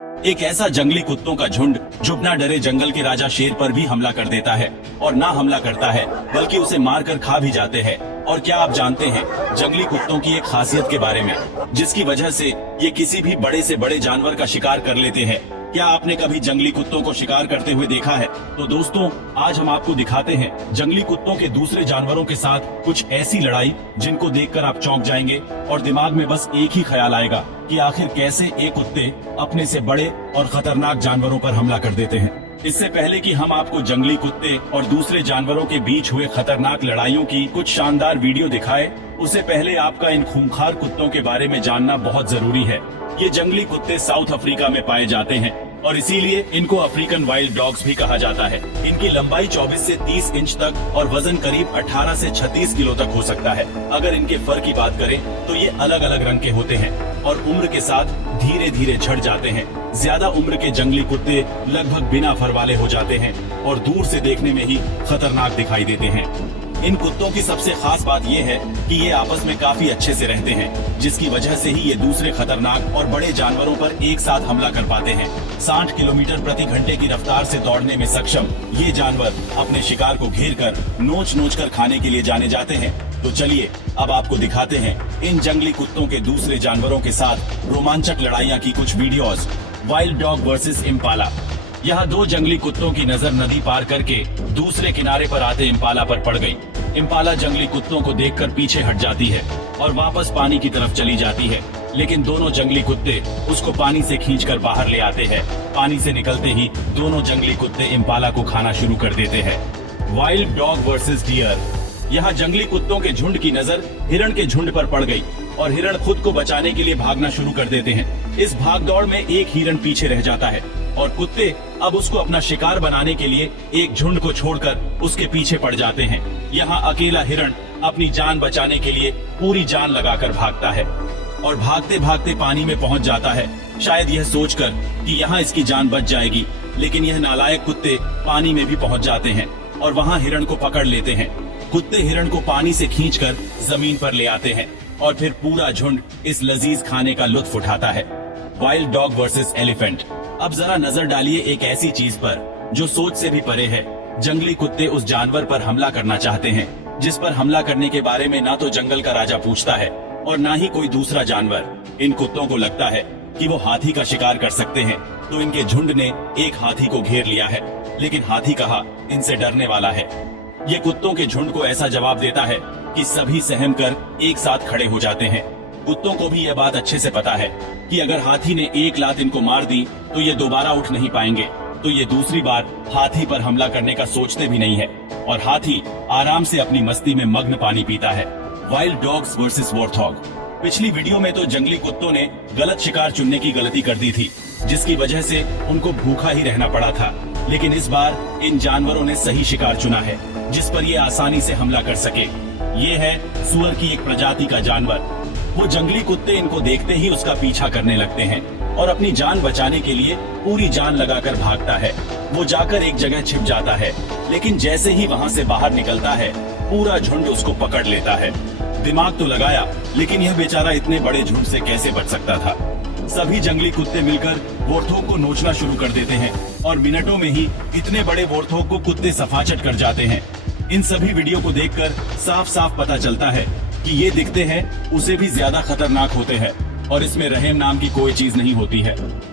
एक ऐसा जंगली कुत्तों का झुंड जो बिना डरे जंगल के राजा शेर पर भी हमला कर देता है और ना हमला करता है बल्कि उसे मार कर खा भी जाते हैं। और क्या आप जानते हैं जंगली कुत्तों की एक खासियत के बारे में जिसकी वजह से ये किसी भी बड़े से बड़े जानवर का शिकार कर लेते हैं। क्या आपने कभी जंगली कुत्तों को शिकार करते हुए देखा है? तो दोस्तों आज हम आपको दिखाते हैं जंगली कुत्तों के दूसरे जानवरों के साथ कुछ ऐसी लड़ाई जिनको देखकर आप चौंक जाएंगे और दिमाग में बस एक ही ख्याल आएगा कि आखिर कैसे ये कुत्ते अपने से बड़े और खतरनाक जानवरों पर हमला कर देते हैं। इससे पहले कि हम आपको जंगली कुत्ते और दूसरे जानवरों के बीच हुए खतरनाक लड़ाइयों की कुछ शानदार वीडियो दिखाए, उससे पहले आपका इन खूंखार कुत्तों के बारे में जानना बहुत जरूरी है। ये जंगली कुत्ते साउथ अफ्रीका में पाए जाते हैं और इसीलिए इनको अफ्रीकन वाइल्ड डॉग्स भी कहा जाता है। इनकी लंबाई 24 से 30 इंच तक और वजन करीब 18 से 36 किलो तक हो सकता है। अगर इनके फर की बात करें तो ये अलग अलग रंग के होते हैं और उम्र के साथ धीरे धीरे झड़ जाते हैं। ज्यादा उम्र के जंगली कुत्ते लगभग बिना फर वाले हो जाते हैं और दूर से देखने में ही खतरनाक दिखाई देते हैं। इन कुत्तों की सबसे खास बात यह है कि ये आपस में काफी अच्छे से रहते हैं, जिसकी वजह से ही ये दूसरे खतरनाक और बड़े जानवरों पर एक साथ हमला कर पाते हैं। 60 किलोमीटर प्रति घंटे की रफ्तार से दौड़ने में सक्षम ये जानवर अपने शिकार को घेर कर नोच नोच कर खाने के लिए जाने जाते हैं। तो चलिए अब आपको दिखाते हैं इन जंगली कुत्तों के दूसरे जानवरों के साथ रोमांचक लड़ाइयाँ की कुछ videos. Wild dog versus Impala. यहाँ दो जंगली कुत्तों की नजर नदी पार करके दूसरे किनारे पर आते इम्पाला पर पड़ गई। इम्पाला जंगली कुत्तों को देखकर पीछे हट जाती है और वापस पानी की तरफ चली जाती है, लेकिन दोनों जंगली कुत्ते उसको पानी से खींचकर बाहर ले आते हैं। पानी से निकलते ही दोनों जंगली कुत्ते इम्पाला को खाना शुरू कर देते हैं। Wild dog versus deer. यहाँ जंगली कुत्तों के झुंड की नजर हिरण के झुंड पर पड़ गई और हिरण खुद को बचाने के लिए भागना शुरू कर देते हैं। इस भागदौड़ में एक हिरण पीछे रह जाता है और कुत्ते अब उसको अपना शिकार बनाने के लिए एक झुंड को छोड़कर उसके पीछे पड़ जाते हैं। यहाँ अकेला हिरण अपनी जान बचाने के लिए पूरी जान लगाकर भागता है और भागते भागते पानी में पहुँच जाता है, शायद यह सोचकर कि यहाँ इसकी जान बच जाएगी। लेकिन यह नालायक कुत्ते पानी में भी पहुँच जाते हैं और वहाँ हिरण को पकड़ लेते हैं। कुत्ते हिरण को पानी से खींचकर जमीन पर ले आते हैं और फिर पूरा झुंड इस लजीज खाने का लुत्फ उठाता है। Wild dog versus elephant. अब जरा नजर डालिए एक ऐसी चीज पर जो सोच से भी परे है। जंगली कुत्ते उस जानवर पर हमला करना चाहते हैं जिस पर हमला करने के बारे में ना तो जंगल का राजा पूछता है और ना ही कोई दूसरा जानवर। इन कुत्तों को लगता है कि वो हाथी का शिकार कर सकते हैं, तो इनके झुंड ने एक हाथी को घेर लिया है, लेकिन हाथी कहाँ इनसे डरने वाला है। ये कुत्तों के झुंड को ऐसा जवाब देता है कि सभी सहम कर एक साथ खड़े हो जाते हैं। कुत्तों को भी यह बात अच्छे से पता है कि अगर हाथी ने एक लात इनको मार दी तो ये दोबारा उठ नहीं पाएंगे, तो ये दूसरी बार हाथी पर हमला करने का सोचते भी नहीं है और हाथी आराम से अपनी मस्ती में मग्न पानी पीता है। Wild dogs versus warthog. पिछली वीडियो में तो जंगली कुत्तों ने गलत शिकार चुनने की गलती कर दी थी, जिसकी वजह से उनको भूखा ही रहना पड़ा था। लेकिन इस बार इन जानवरों ने सही शिकार चुना है जिस पर ये आसानी से हमला कर सके। ये है सुअर की एक प्रजाति का जानवर। वो जंगली कुत्ते इनको देखते ही उसका पीछा करने लगते हैं और अपनी जान बचाने के लिए पूरी जान लगाकर भागता है। वो जाकर एक जगह छिप जाता है, लेकिन जैसे ही वहाँ से बाहर निकलता है पूरा झुंड उसको पकड़ लेता है। दिमाग तो लगाया, लेकिन यह बेचारा इतने बड़े झुंड से कैसे बच सकता था। सभी जंगली कुत्ते मिलकर वॉर्थॉग को नोचना शुरू कर देते हैं और मिनटों में ही इतने बड़े वॉर्थॉग को कुत्ते सफाचट कर जाते हैं। इन सभी वीडियो को देखकर साफ साफ पता चलता है कि ये दिखते हैं उसे भी ज्यादा खतरनाक होते हैं और इसमें रहम नाम की कोई चीज नहीं होती है।